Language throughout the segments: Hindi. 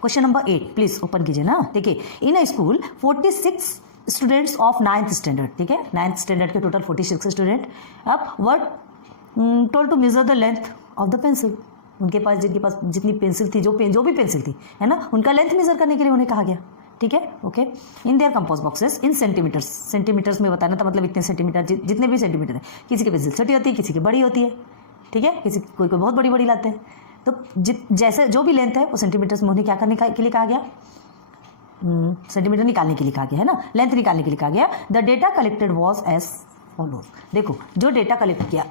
क्वेश्चन नंबर 8 प्लीज ओपन कीजिए ना। देखिए, in a school 46 students of 9th standard, ठीक है, 9th स्टैंडर्ड के टोटल 46 स्टूडेंट अब were told to measure the length of the pencil. उनके पास जिनके पास जितनी पेंसिल थी, जो भी पेंसिल थी, है ना, उनका लेंथ मेजर करने के लिए उन्हें कहा गया, ठीक है, okay. In their compose boxes in centimetres, centimetres में बताना था, मतलब इतने सेंटीमीटर, जितने भी सेंटीमीटर है। किसी की पेंसिल छोटी होती है, किसी की बड़ी होती है, ठीक है, किसी कोई बहुत बड़ी बड़ी लाते हैं। तो जैसे जो भी लेंथ है वो सेंटीमीटर्स में उन्हें क्या करने के लिए कहा गया, सेंटीमीटर निकालने के लिए कहा गया, है ना, लेंथ निकालने के लिए कहा गया। The data collected was as follows. देखो जो डेटा कलेक्ट किया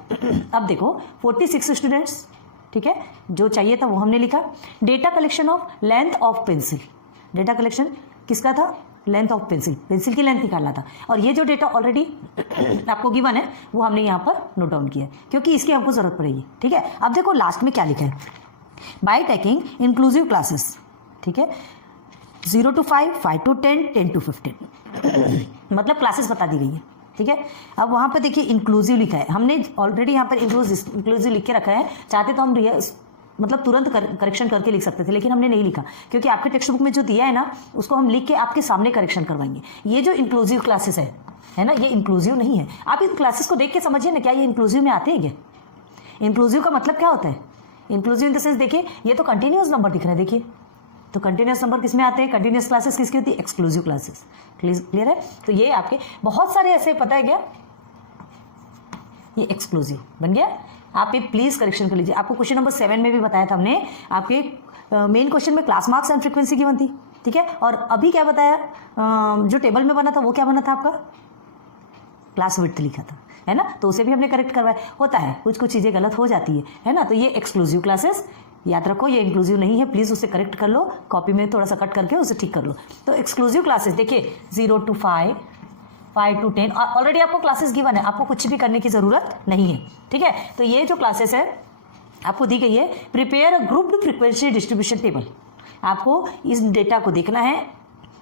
अब देखो 46 स्टूडेंट्स, ठीक है, जो चाहिए था वो हमने लिखा। Data collection of length of pencil, data collection किसका था, लेंथ ऑफ पेंसिल, पेंसिल की लेंथ निकालना था। और ये जो डेटा ऑलरेडी आपको गिवन है वो हमने यहाँ पर नोट डाउन किया है, क्योंकि इसकी हमको जरूरत पड़ेगी, ठीक है। अब देखो लास्ट में क्या लिखा है, बाय टेकिंग इंक्लूसिव क्लासेस, ठीक है, 0 to 5, 5 to 10, 10 to 15 मतलब क्लासेस बता दी गई है, ठीक है। अब वहाँ पे देखिए इंक्लूसिव लिखा है, हमने ऑलरेडी यहाँ पर इंक्लूसिव लिख के रखा है। चाहते तो हम मतलब तुरंत करेक्शन करके लिख सकते थे, लेकिन हमने नहीं लिखा, क्योंकि आपके टेक्स्ट बुक में जो दिया है ना उसको हम लिख के आपके सामने करेक्शन करवाएंगे। ये जो इंक्लूसिव क्लासेस है ना, ये इंक्लूसिव नहीं है। आप इन क्लासेस को देख के समझिए ना, क्या ये इंक्लूसिव में आते हैं क्या? इंक्लूसिव का मतलब क्या होता है? इंक्लूसिव इन द सेंस, देखिए ये तो कंटिन्यूअस नंबर दिख रहा है, देखिए तो कंटिन्यूअस नंबर किस में आते हैं, कंटिन्यूअस क्लासेस किसकी होती है, एक्सक्लूसिव क्लासेस। क्लियर है? तो ये आपके बहुत सारे ऐसे, पता है क्या, ये एक्सक्लूसिव बन गया। आप ये प्लीज करेक्शन कर लीजिए। आपको क्वेश्चन नंबर 7 में भी बताया था हमने, आपके मेन क्वेश्चन में क्लास मार्क्स एंड फ्रीक्वेंसी की बनती, ठीक है। और अभी क्या बताया, जो टेबल में बना था वो क्या बना था आपका, क्लास विड्थ लिखा था, है ना, तो उसे भी हमने करेक्ट करवाया। होता है कुछ चीजें गलत हो जाती है ना। तो ये एक्सक्लूसिव क्लासेस, याद रखो ये इंक्लूसिव नहीं है, प्लीज उसे करेक्ट कर लो, कॉपी में थोड़ा सा कट करके उसे ठीक कर लो। तो एक्सक्लूसिव क्लासेस देखिए 0 to 5, 5 to 10, ऑलरेडी आपको क्लासेस गिवन है, आपको कुछ भी करने की जरूरत नहीं है, ठीक है। तो ये जो क्लासेस है आपको दी गई है, prepare a grouped frequency distribution table. आपको इस डेटा को देखना है,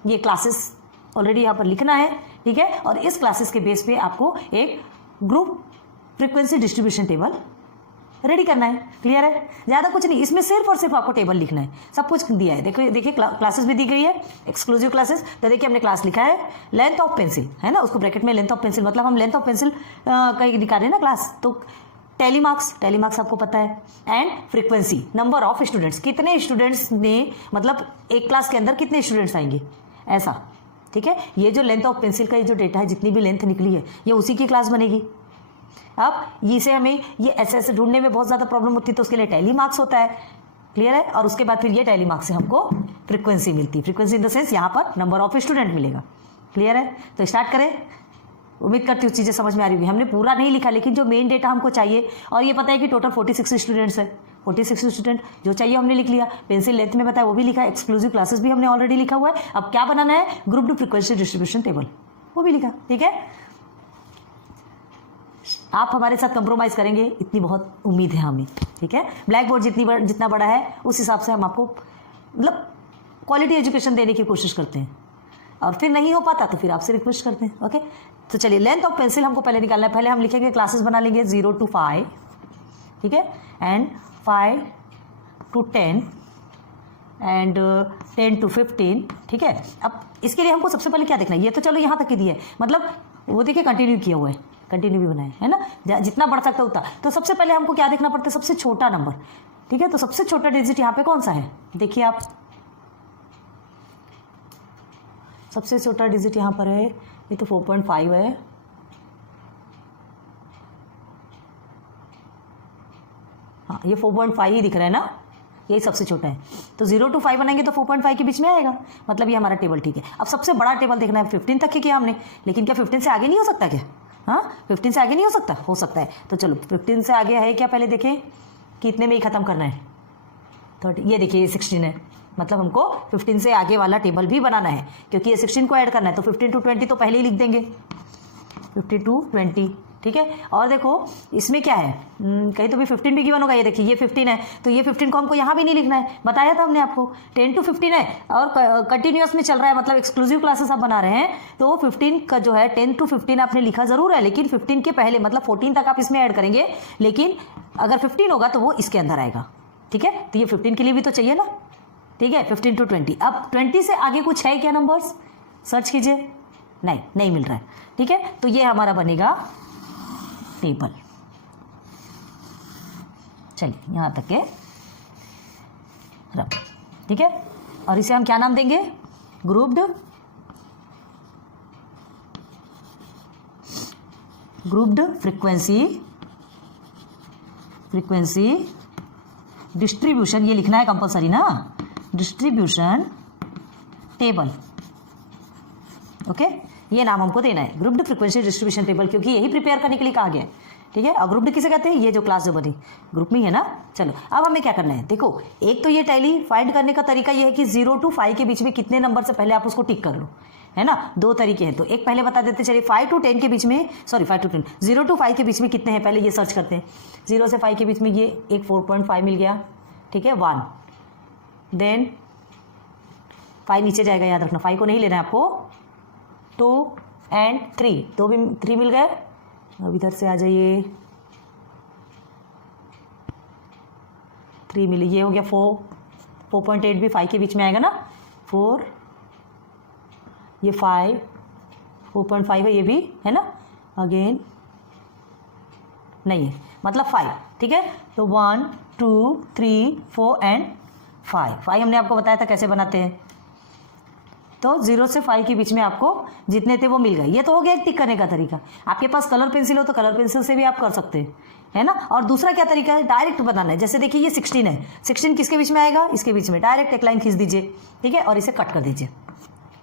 ये क्लासेस ऑलरेडी यहाँ पर लिखना है, ठीक है, और इस क्लासेस के बेस पे आपको एक group frequency distribution table ready करना है। क्लियर है? ज्यादा कुछ नहीं, इसमें सिर्फ और सिर्फ आपको टेबल लिखना है, सब कुछ दिया है। देखिए क्लासेस भी दी गई है, एक्सक्लूसिव क्लासेस। तो देखिए हमने क्लास लिखा है लेंथ ऑफ पेंसिल, है ना, उसको ब्रैकेट में लेंथ ऑफ पेंसिल, मतलब हम लेंथ ऑफ पेंसिल का निकाल रहे हैं ना क्लास। तो टेली मार्क्स आपको पता है, and frequency, number of students, कितने स्टूडेंट्स ने, मतलब एक क्लास के अंदर कितने स्टूडेंट्स आएंगे, ऐसा, ठीक है। ये जो लेंथ ऑफ पेंसिल का ये जो डेटा है, जितनी भी लेंथ निकली है, ये उसी की क्लास बनेगी। अब इसे हमें ये ऐसे ढूंढने में बहुत ज्यादा प्रॉब्लम होती है, तो उसके लिए टैली मार्क्स होता है। क्लियर है? और उसके बाद फिर ये टैली मार्क्स से हमको फ्रीक्वेंसी मिलती है। फ्रीक्वेंसी इन द सेंस यहाँ पर नंबर ऑफ स्टूडेंट मिलेगा। क्लियर है? तो स्टार्ट करें। उम्मीद करती हूँ चीजें समझ में आ रही होगी। हमने पूरा नहीं लिखा, लेकिन जो मेन डेटा हमको चाहिए, और ये पता है कि टोटल 46 स्टूडेंट्स है, 46 स्टूडेंट जो चाहिए हमने लिख लिया। पेंसिल लेंथ में बताया वो भी लिखा, एक्सक्लूसिव क्लासेस भी हमने ऑलरेडी लिखा हुआ है। अब क्या बनाना है, ग्रुप्ड फ्रीक्वेंसी डिस्ट्रीब्यूशन टेबल, वो भी लिखा। ठीक है, आप हमारे साथ कंप्रोमाइज करेंगे, इतनी बहुत उम्मीद है हमें। ठीक है, ब्लैक बोर्ड जितना बड़ा है उस हिसाब से हम आपको मतलब क्वालिटी एजुकेशन देने की कोशिश करते हैं, और फिर नहीं हो पाता तो फिर आपसे रिक्वेस्ट करते हैं। ओके, तो चलिए लेंथ ऑफ पेंसिल हमको पहले निकालना है। पहले हम लिखेंगे, क्लासेस बना लेंगे 0 to 5, ठीक है, एंड 5 to 10 एंड 10 to 15। ठीक है, अब इसके लिए हमको सबसे पहले क्या देखना है, ये तो चलो यहाँ तक ही दिया है, मतलब वो देखिए कंटिन्यू किया हुआ है, कंटिन्यू भी बनाया है ना, जितना बढ़ सकता है उतना। तो सबसे पहले हमको क्या देखना पड़ता है, सबसे छोटा नंबर। ठीक है, तो सबसे छोटा डिजिट यहाँ पे कौन सा है, देखिए आप, सबसे छोटा डिजिट यहाँ पर है, ये तो 4.5 है। हाँ, ये 4.5 ही दिख रहा है ना, यही सबसे छोटा है। तो 0 to 5 बनाएंगे तो 4.5 के बीच में आएगा, मतलब ये हमारा टेबल। ठीक है, अब सबसे बड़ा टेबल देखना है, 15 तक ही किया हमने, लेकिन क्या 15 से आगे नहीं हो सकता क्या? हाँ, 15 से आगे नहीं हो सकता, हो सकता है। तो चलो 15 से आगे है क्या, पहले देखें कि इतने में ही खत्म करना है। 30, ये देखिए ये 16 है, मतलब हमको 15 से आगे वाला टेबल भी बनाना है, क्योंकि ये 16 को ऐड करना है। तो 15 to 20 तो पहले ही लिख देंगे, 50 to 20। ठीक है, और देखो इसमें क्या है, कहीं तो भी 15 भी गिवन होगा। ये देखिए ये 15 है, तो ये 15 को हमको यहाँ भी नहीं लिखना है, बताया था हमने आपको। 10 to 15 है और कंटिन्यूअस में चल रहा है, मतलब एक्सक्लूसिव क्लासेस आप बना रहे हैं। तो 15 का जो है 10 to 15 आपने लिखा जरूर है, लेकिन 15 के पहले मतलब 14 तक आप इसमें ऐड करेंगे, लेकिन अगर 15 होगा तो वो इसके अंदर आएगा। ठीक है, तो ये 15 के लिए भी तो चाहिए ना, ठीक है, 15 to 20। अब 20 से आगे कुछ है क्या नंबर्स, सर्च कीजिए, नहीं मिल रहा है। ठीक है, तो ये हमारा बनेगा टेबल। चलिए यहाँ तक के रख, ठीक है, और इसे हम क्या नाम देंगे, ग्रुप्ड फ्रीक्वेंसी डिस्ट्रीब्यूशन, ये लिखना है कंपलसरी ना, डिस्ट्रीब्यूशन टेबल। ओके, ये नाम हमको देना है, ग्रुप्ड फ्रीक्वेंसी डिस्ट्रीब्यूशन टेबल, क्योंकि यही प्रिपेयर करने के लिए कहा गया है। ठीक है, और ग्रुप्ड किसे कहते हैं, ये जो क्लास जो बनी ग्रुप में है ना। चलो अब हमें क्या करना है, देखो एक तो ये टैली फाइंड करने का तरीका ये है कि 0 to 5 के बीच में कितने नंबर से पहले आप उसको टिक कर लो, है ना। दो तरीके हैं, तो एक पहले बता देते चलिए 5 to 10 के बीच में, सॉरी 5 to 10, 0 to 5 के बीच में कितने हैं पहले ये सर्च करते हैं। 0 से 5 के बीच में ये एक 4.5 मिल गया, ठीक है, 1, देन 5 नीचे जाएगा, याद रखना 5 को नहीं लेना है आपको, 2 and 3, दो भी 3 मिल गए। अब इधर से आ जाइए, 3 मिले, ये हो गया 4.8 भी 5 के बीच में आएगा ना, 4, ये 5, 4.5 है, ये भी है ना, अगेन नहीं है, मतलब 5। ठीक है, तो 1 2 3 4 एंड 5 हमने आपको बताया था कैसे बनाते हैं। तो 0 से 5 के बीच में आपको जितने थे वो मिल गए। ये तो हो गया एक टिक करने का तरीका। आपके पास कलर पेंसिल हो तो कलर पेंसिल से भी आप कर सकते हैं, है ना। और दूसरा क्या तरीका है, डायरेक्ट बनाना है। जैसे देखिए ये 16 है, 16 किसके बीच में आएगा, इसके बीच में, डायरेक्ट एक लाइन खींच दीजिए, ठीक है, और इसे कट कर दीजिए।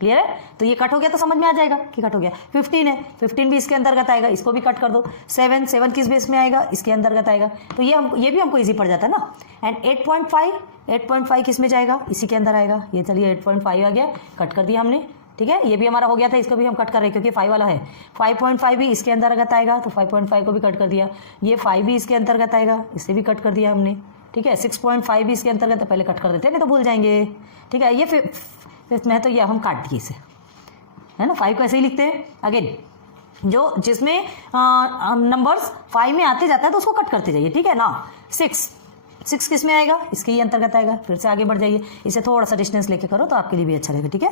क्लियर है, तो ये कट हो गया तो समझ में आ जाएगा कि कट हो गया। 15 है, 15 भी इसके अंतर्गत आएगा, इसको भी कट कर दो। 7 किस बेस में आएगा, इसके अंतर्गत आएगा, तो ये भी हमको इजी पड़ जाता है ना। एंड 8.5 किस में जाएगा, इसी के अंदर आएगा। ये चलिए 8.5 आ गया, कट कर दिया हमने। ठीक है, ये भी हमारा हो गया था, इसको भी हम कट कर रहे हैं क्योंकि 5 वाला है। 5.5 भी इसके अंतर्गत आएगा, तो 5.5 को भी कट कर दिया। ये 5 भी इसके अंतर्गत आएगा, इसे भी कट कर दिया हमने। ठीक है, 6.5 भी इसके अंतर्गत है, पहले कट कर देते हैं नहीं तो भूल जाएंगे। ठीक है, ये फिफ्थ में है तो ये हम काट दिए इसे, है ना। 5 को ऐसे ही लिखते हैं। अगेन जो जिसमें नंबर्स 5 में आते जाता है तो उसको कट करते जाइए, ठीक है ना। 6 किस में आएगा, इसके ही अंतर्गत आएगा। फिर से आगे बढ़ जाइए, इसे थोड़ा सा डिस्टेंस लेके करो तो आपके लिए भी अच्छा रहेगा। ठीक है,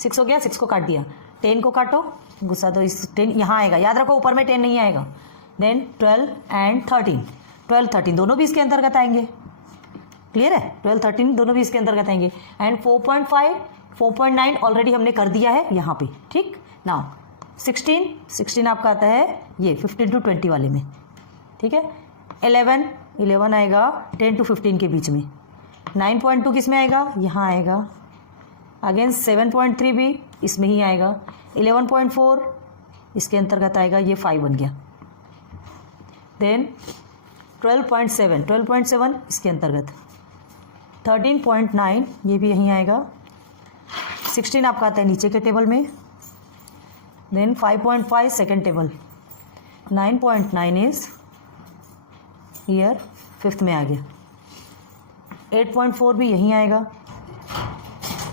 6 हो गया, 6 को काट दिया। 10 को काटो, गुस्सा दो, इस 10 यहाँ आएगा, याद रखो ऊपर में 10 नहीं आएगा। देन 12 एंड 13, 12 13 दोनों भी इसके अंतर्गत आएंगे। क्लियर है, 12 13 दोनों भी इसके अंतर्गत आएंगे। एंड 4.5 4.9 ऑलरेडी हमने कर दिया है यहाँ पे। ठीक ना, 16 आपका आता है ये 15 to 20 वाले में। ठीक है, 11 आएगा 10 to 15 के बीच में। 9.2 किस में आएगा, यहाँ आएगा। अगेन 7.3 भी इसमें ही आएगा। 11.4 इसके अंतर्गत आएगा, ये 5 बन गया। देन 12.7 इसके अंतर्गत। 13.9 ये भी यहीं आएगा। 16 आपका आता है नीचे के टेबल में। Then 5.5 second table. 9.9 is year, 5th में आ गया। 8.4 भी यहीं आएगा।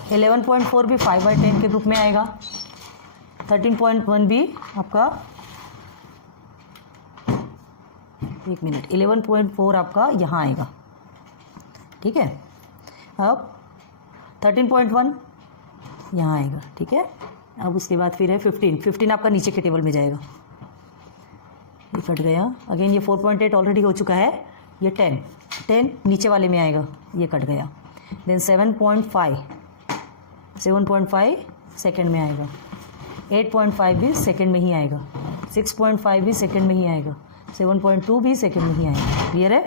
11.4 भी 5/10 के ग्रुप में आएगा। 13.1 भी आपका, एक मिनट, 11.4 आपका यहाँ आएगा। ठीक है, अब 13.1 यहाँ आएगा। ठीक है, अब उसके बाद फिर है 15 आपका नीचे के टेबल में जाएगा। ये कट गया। अगेन ये 4.8 ऑलरेडी हो चुका है। ये 10 नीचे वाले में आएगा, ये कट गया। देन 7.5 सेकेंड में आएगा। 8.5 भी सेकेंड में ही आएगा। 6.5 भी सेकेंड में ही आएगा। 7.2 भी सेकेंड में ही आएगा। क्लियर है,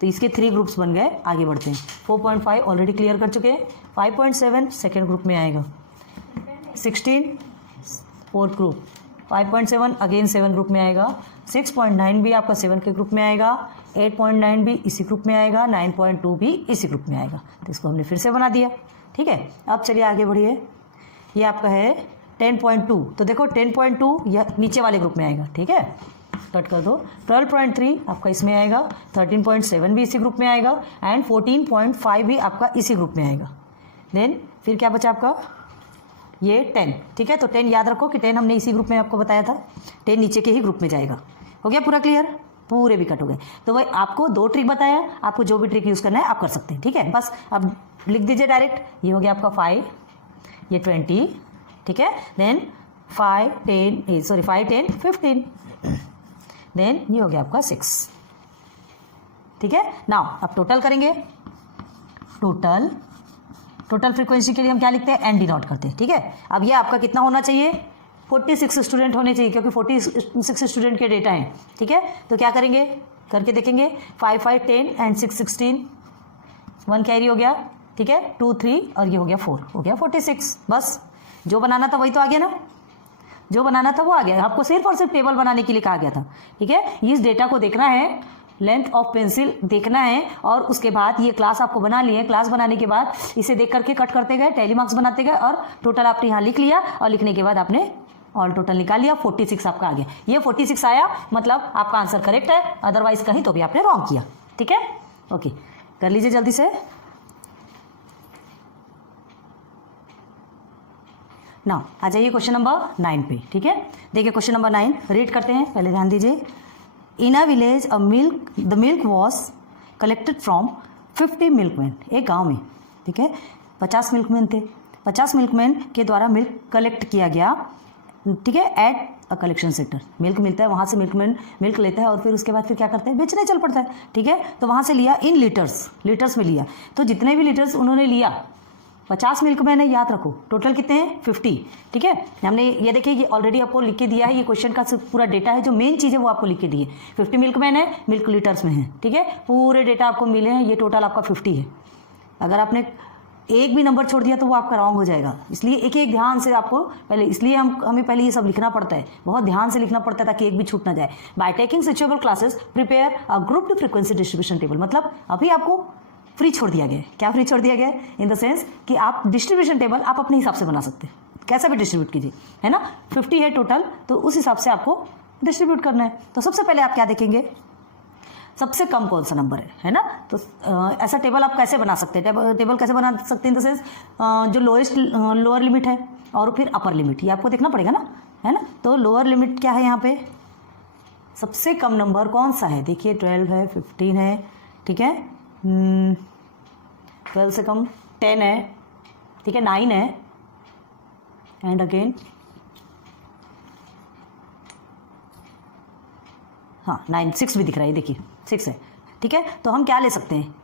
तो इसके 3 ग्रुप्स बन गए। आगे बढ़ते हैं। 4.5 ऑलरेडी क्लियर कर चुके हैं। 5.7 सेकेंड ग्रुप में आएगा। 16 4th ग्रुप। 5.7 अगेन 7 ग्रुप में आएगा। 6.9 भी आपका 7 के ग्रुप में आएगा। 8.9 भी इसी ग्रुप में आएगा। 9.2 भी इसी ग्रुप में आएगा। तो इसको हमने फिर से बना दिया। ठीक है, अब चलिए आगे बढ़िए। ये आपका है 10.2। तो देखो 10.2 यह नीचे वाले ग्रुप में आएगा। ठीक है, कट कर दो। 12.3 आपका इसमें आएगा। 13.7 भी इसी ग्रुप में आएगा। एंड 14.5 भी आपका इसी ग्रुप में आएगा। देन फिर क्या बचा आपका, ये 10। ठीक है, तो 10 याद रखो कि 10 हमने इसी ग्रुप में आपको बताया था। 10 नीचे के ही ग्रुप में जाएगा। हो गया पूरा क्लियर। पूरे भी कट हो गए। तो भाई आपको 2 ट्रिक बताया, आपको जो भी ट्रिक यूज़ करना है आप कर सकते हैं, ठीक है। बस अब लिख दीजिए डायरेक्ट, ये हो गया आपका 5, ये 20, ठीक है। देन 5 10 15, देन ये हो गया आपका 6, ठीक है। नाउ अब टोटल करेंगे, टोटल फ्रीक्वेंसी के लिए हम क्या लिखते हैं, एन डिनोट करते हैं, ठीक है। अब ये आपका कितना होना चाहिए, 46 स्टूडेंट होने चाहिए, क्योंकि 46 स्टूडेंट के डेटा हैं, ठीक है। तो क्या करेंगे, करके देखेंगे, 5 5 10 एंड 6 16, 1 कैरी हो गया, ठीक है, 2 3 और ये हो गया 4, हो गया 46। बस जो बनाना था वही तो आ गया ना, जो बनाना था वो आ गया। आपको सिर्फ और सिर्फ टेबल बनाने के लिए कहा गया था, ठीक है। इस डेटा को देखना है, लेंथ ऑफ पेंसिल देखना है, और उसके बाद ये क्लास आपको बना ली है। क्लास बनाने के बाद इसे देख करके कट करते गए, टैली मार्क्स बनाते गए, और टोटल आपने यहाँ लिख लिया, और लिखने के बाद आपने ऑल टोटल निकाल लिया, 46 आपका आ गया। ये 46 आया मतलब आपका आंसर करेक्ट है, अदरवाइज कहीं तो भी आपने रॉन्ग किया, ठीक है। ओके, कर लीजिए जल्दी से। ना आ जाइए क्वेश्चन नंबर 9 पे, ठीक है। देखिए क्वेश्चन नंबर 9 रीड करते हैं, पहले ध्यान दीजिए। In a village the milk was collected from 50 milkman. एक गांव में, ठीक है, 50 मिल्कमैन थे। 50 मिल्कमैन के द्वारा मिल्क कलेक्ट किया गया, ठीक है, at a collection centre. Milk मिलता है, वहाँ से मिल्कमैन मिल्क लेता है, और फिर उसके बाद फिर क्या करते हैं, बेचने चल पड़ता है, ठीक है। तो वहाँ से लिया इन लीटर्स में लिया। तो जितने भी लीटर्स उन्होंने लिया, 50 मिल्कमैन है, याद रखो। टोटल कितने हैं, 50, ठीक है। हमने ये देखिए, ये ऑलरेडी आपको लिख के दिया है, ये क्वेश्चन का पूरा डेटा है, जो मेन चीज़ है वो आपको लिख के दी है। 50 मिल्कमैन है, मिल्क लीटर्स में है, ठीक है। पूरे डेटा आपको मिले हैं, ये टोटल आपका 50 है। अगर आपने एक भी नंबर छोड़ दिया तो वो आपका रॉन्ग हो जाएगा। इसलिए एक एक ध्यान से आपको पहले, इसलिए हमें पहले ये सब लिखना पड़ता है, बहुत ध्यान से लिखना पड़ता है, ताकि एक भी छूट ना जाए। By taking switchable classes prepare a grouped frequency distribution table. मतलब अभी आपको फ्री छोड़ दिया गया है। क्या फ्री छोड़ दिया गया है, इन द सेंस कि आप डिस्ट्रीब्यूशन टेबल आप अपने हिसाब से बना सकते हैं, कैसा भी डिस्ट्रीब्यूट कीजिए, है ना। 50 है टोटल, तो उस हिसाब से आपको डिस्ट्रीब्यूट करना है। तो सबसे पहले आप क्या देखेंगे, सबसे कम कौन सा नंबर है ना। तो ऐसा टेबल आप कैसे बना सकते हैं, टेबल कैसे बना सकते हैं इन द सेंस, जो लोअर लिमिट है और फिर अपर लिमिट, ये आपको देखना पड़ेगा ना, है ना। तो लोअर लिमिट क्या है, यहाँ पे सबसे कम नंबर कौन सा है, देखिए 12 है, 15 है, ठीक है, 12 से कम 10 है, ठीक है, 9 है, एंड अगेन हाँ 9, 6 भी दिख रहा है, देखिए 6 है, ठीक है। तो हम क्या ले सकते हैं,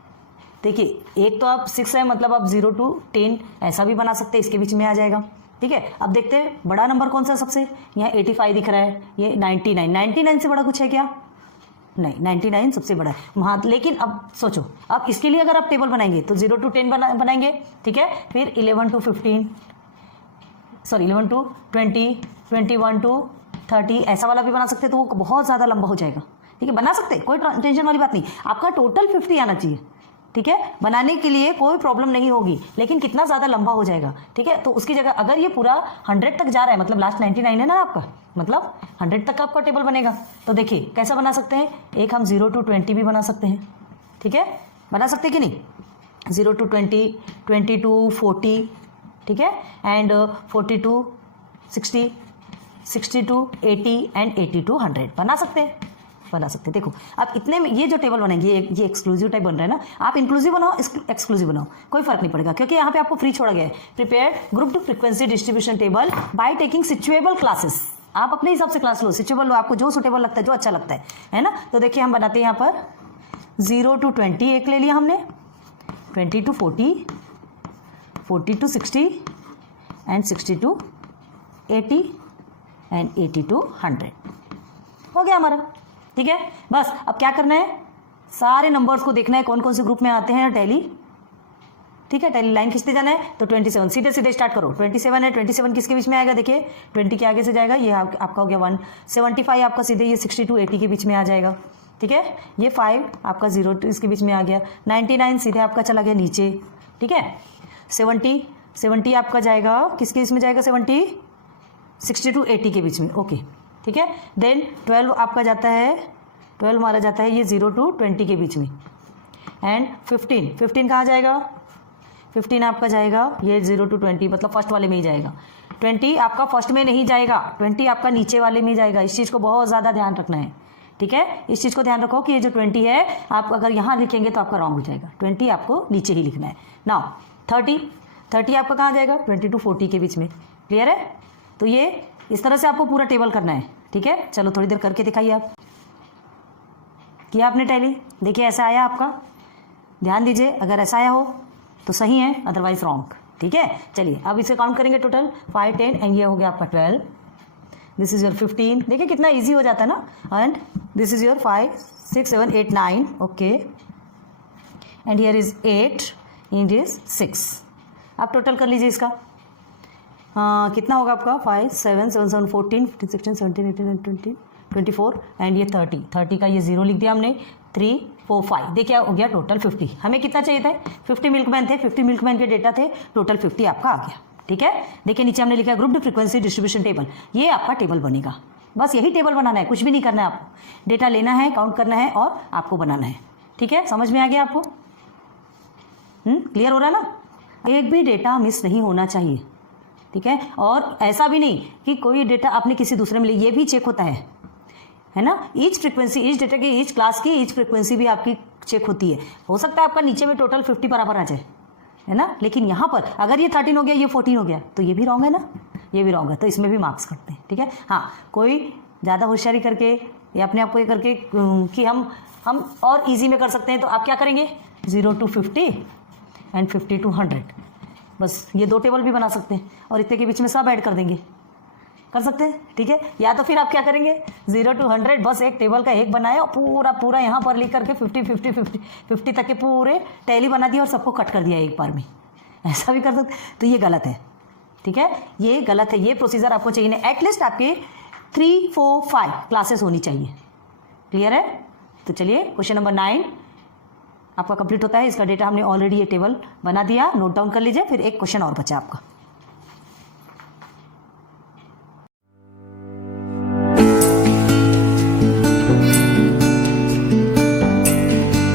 देखिए एक तो आप 6 है, मतलब आप 0 to 10 ऐसा भी बना सकते हैं, इसके बीच में आ जाएगा, ठीक है। अब देखते हैं बड़ा नंबर कौन सा सबसे, यहाँ 85 दिख रहा है, ये 99 से बड़ा कुछ है क्या, नहीं, 99 सबसे बड़ा है वहाँ। लेकिन अब सोचो, अब इसके लिए अगर आप टेबल बनाएंगे तो 0 to 10 बनाएंगे, ठीक है, फिर 11 to 15, सॉरी 11 to 20, 21 to 30 ऐसा वाला भी बना सकते हैं, तो वो बहुत ज़्यादा लंबा हो जाएगा, ठीक है। बना सकते हैं, कोई टेंशन वाली बात नहीं, आपका टोटल 50 आना चाहिए, ठीक है। बनाने के लिए कोई प्रॉब्लम नहीं होगी, लेकिन कितना ज़्यादा लंबा हो जाएगा, ठीक है। तो उसकी जगह अगर ये पूरा 100 तक जा रहा है, मतलब लास्ट 99 है ना आपका, मतलब 100 तक का आपका टेबल बनेगा। तो देखिए कैसा बना सकते हैं, एक हम 0 to 20 भी बना सकते हैं, ठीक है, बना सकते हैं कि नहीं, 0 to 20, 20 to 40, ठीक है, and 40 to 60, 60 to 80 and 80 to 100 बना सकते हैं, बना सकते हैं। देखो अब इतने में ये जो टेबल बनेंगे, ये एक्सक्लूसिव टाइप बन रहा है ना, आप इंक्लूसिव बनाओ एक्सक्लूसिव बनाओ, कोई फर्क नहीं पड़ेगा, क्योंकि यहाँ पे आपको फ्री छोड़ा गया है। Prepare grouped frequency distribution table by taking suitable classes. आप अपने हिसाब से क्लास लो, सिचुएबल लो, आपको जो सुटेबल लगता है, जो अच्छा लगता है ना। तो देखिए हम बनाते हैं यहाँ पर 0 to 20 एक ले लिया हमने, 20 to 40, 40 to 60 and 60 to 80 and 80 to 100 हो गया हमारा, ठीक है। बस अब क्या करना है, सारे नंबर्स को देखना है कौन कौन से ग्रुप में आते हैं, टैली, ठीक है, टैली लाइन खींचते जाना है। तो 27 सीधे सीधे स्टार्ट करो, 27 है, 27 किसके बीच में आएगा, देखिए 20 के आगे से जाएगा, ये आपका हो गया 175 आपका सीधे ये 60 to 80 के बीच में आ जाएगा, ठीक है। ये 5 आपका 0 to इसके बीच में आ गया, 99 सीधे आपका चला गया नीचे, ठीक है। 70 आपका जाएगा किसके बीच में जाएगा, 70 60 to 80 के बीच में, ओके, ठीक है। देन 12 आपका जाता है, 12 मारा जाता है ये 0 to 20 के बीच में, एंड 15 कहाँ जाएगा, 15 आपका जाएगा ये 0 to 20, मतलब फर्स्ट वाले में ही जाएगा। 20 आपका फर्स्ट में नहीं जाएगा, 20 आपका नीचे वाले में ही जाएगा, इस चीज़ को बहुत ज़्यादा ध्यान रखना है, ठीक है, इस चीज़ को ध्यान रखो कि ये जो 20 है आप अगर यहाँ लिखेंगे तो आपका रॉन्ग हो जाएगा, 20 आपको नीचे ही लिखना है। नाउ 30 आपका कहाँ जाएगा, 20 to 40 के बीच में। क्लियर है? तो ये इस तरह से आपको पूरा टेबल करना है। ठीक है, चलो थोड़ी देर करके दिखाइए आप। किया आपने टैली? देखिए ऐसा आया आपका, ध्यान दीजिए, अगर ऐसा आया हो तो सही है, अदरवाइज रॉन्ग। ठीक है, चलिए अब इसे काउंट करेंगे टोटल 5 10 एंड ये हो गया आपका 12, दिस इज योर 15। देखिए कितना इजी हो जाता है ना। And this is your 5 6 7 8 9, okay, and here is 8 and is 6। आप टोटल कर लीजिए इसका। कितना होगा आपका 5 7 7 7 14 15 16 17 18 20 24 एंड ये 30 का ये 0 लिख दिया हमने, 3 4 5। देखिए हो गया टोटल 50। हमें कितना चाहिए था, 50 मिल्कमैन थे, 50 मिल्कमैन के डेटा थे, टोटल 50 आपका आ गया। ठीक है, देखिए नीचे हमने लिखा है ग्रुप फ्रीक्वेंसी डिस्ट्रीब्यूशन टेबल, ये आपका टेबल बनेगा। बस यही टेबल बनाना है, कुछ भी नहीं करना है आपको, डेटा लेना है, काउंट करना है और आपको बनाना है। ठीक है, समझ में आ गया आपको? क्लियर हो रहा है ना? एक भी डेटा मिस नहीं होना चाहिए। ठीक है, और ऐसा भी नहीं कि कोई डेटा आपने किसी दूसरे में लिया, ये भी चेक होता है ना। ईच फ्रीक्वेंसी, ईच डेटा की, ईच क्लास की ईच फ्रीक्वेंसी भी आपकी चेक होती है। हो सकता है आपका नीचे में टोटल 50 बराबर आ जाए, है ना, लेकिन यहाँ पर अगर ये 13 हो गया, ये 14 हो गया, तो ये भी रॉन्ग है ना, ये भी रॉन्ग है, तो इसमें भी मार्क्स कटते हैं। ठीक है, हाँ, कोई ज़्यादा होशियारी करके या अपने आप को ये करके कि हम और ईजी में कर सकते हैं, तो आप क्या करेंगे, 0 to 50 एंड 50 to 100, बस ये 2 टेबल भी बना सकते हैं और इतने के बीच में सब ऐड कर देंगे, कर सकते हैं। ठीक है, या तो फिर आप क्या करेंगे, 0 to 100 बस एक टेबल का एक बनाया और पूरा यहाँ पर लिख करके 50 तक के पूरे टैली बना दिया और सबको कट कर दिया एक बार में, ऐसा भी कर सकते। तो ये गलत है। ठीक है, ये गलत है, ये प्रोसीजर आपको चाहिए नहीं। एटलीस्ट आपके 3 4 5 क्लासेस होनी चाहिए। क्लियर है? तो चलिए क्वेश्चन नंबर 9 आपका कंप्लीट होता है। इसका डेटा हमने ऑलरेडी ये टेबल बना दिया, नोट डाउन कर लीजिए। फिर एक क्वेश्चन और बचा आपका।